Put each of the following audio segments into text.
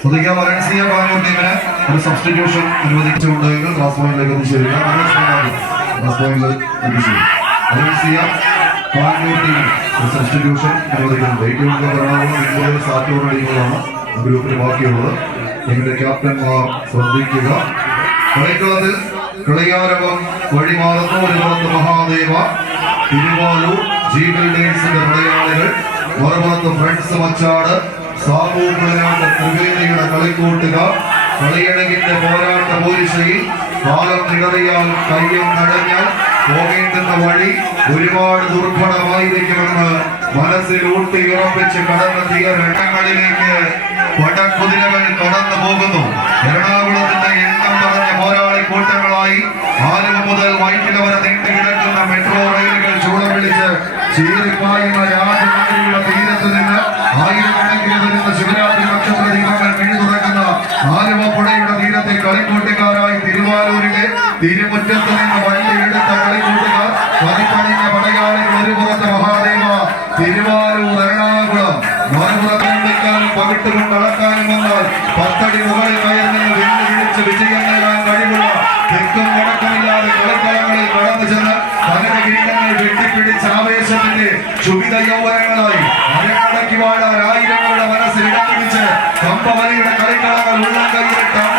ശ്രദ്ധിക്കുക വരൻസിയ ബാംഗ്ലൂർ ടീമിന് ഒരു സബ്സ്റ്റിറ്റ്യൂഷൻ അനുവദിച്ചുകൊണ്ടെങ്കിൽ ക്ലാസ് പോയിന്റിലേക്ക് എത്തിച്ചേരുക മനോജ് കുമാർ ക്ലാസ് പോയിന്റിൽ എത്തിച്ചേരും വരൻസിയ ബാംഗ്ലൂർ ടീമിന് ഒരു സബ്സ്റ്റിറ്റ്യൂഷൻ ഏറ്റവും കൂടുതൽ എറണാകുളം ഇപ്പോഴും സാറ്റൂർ ടീമുകളാണ് ഗ്രൂപ്പിൽ ബാക്കിയുള്ളത്. നിങ്ങളുടെ ക്യാപ്റ്റന്മാർ ശ്രദ്ധിക്കുക. കളിക്കളത്തിൽ കളിയാരവം വഴിമാറുന്ന. ഒരു പുറത്ത് മഹാദേവ തിരുവാലൂർ ജി ബിൽഡേഴ്സിന്റെ മലയാളികൾ മറുപുറത്ത് ഫ്രണ്ട്സ് മച്ചാട് സാബു പുലനാട്ട് ത്രിവേദിയുടെ കളിക്കൂട്ടുക. കളിയണകിന്റെ പോരാട്ട പോലീസയിൽ കാലം നികറിയാൽ കയ്യം തടഞ്ഞാൽ പോകേണ്ടുന്ന വഴി ഒരുപാട് ദുർഘടമായിരിക്കുമെന്ന് മനസ്സിൽ ഊട്ടി ഉറപ്പിച്ച് കടന്നെത്തിയ രംഗങ്ങളിലേക്ക് വടക്കുതിരകൾ കടന്നു പോകുന്നു. എറണാകുളത്തിന്റെ എണ്ണം പറഞ്ഞ പോരാളി കൂട്ടങ്ങളായി ആലുവ മുതൽ വൈറ്റില വരെ നീണ്ടു കിടക്കുന്ന മെട്രോ റെയിലുകൾ ചൂടം വിളിച്ച് ചീറിപ്പായുന്ന രാജമന്ത്രിയുടെ തീരത്ത് നിന്ന് ആയിരക്കണക്കിന് വരുന്ന ശിവരാത്രി നക്ഷത്ര ദീപങ്ങൾ കിഴി തുറക്കുന്ന ആലുവ പുഴയുടെ തീരത്തെ കളിക്കൂട്ടുകാരായി തിരുവാരൂരിലെ തിരുമുറ്റത്ത് നിന്ന് നിൽക്കാനും പകിട്ടുകൊണ്ട് അളക്കാനും വന്നാൽ പത്തടി മുകളിൽ കയറി നിന്ന് വെല്ലു വിളിച്ച് വിജയം നേടാൻ കഴിവുള്ള തെക്കും മുടക്കമില്ലാതെ കളിക്കളങ്ങളിൽ കടന്നു ചെന്ന് പകര കിരീടങ്ങൾ വെട്ടിപ്പിടിച്ച ആവേശത്തിന്റെ ക്ഷുഭിത യൗവനങ്ങളായി അരങ്ങടക്കി വാഴാൻ ആയിരങ്ങളുടെ മനസ്സിൽ ഇടം പിടിച്ച് കമ്പവലിയുടെ കളിക്കളങ്ങൾ ഉള്ളം കൈയിട്ട്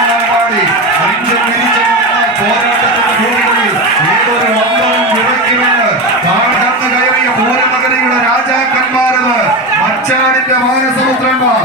മച്ചാടിന്റെ മാനസപുത്രന്മാർ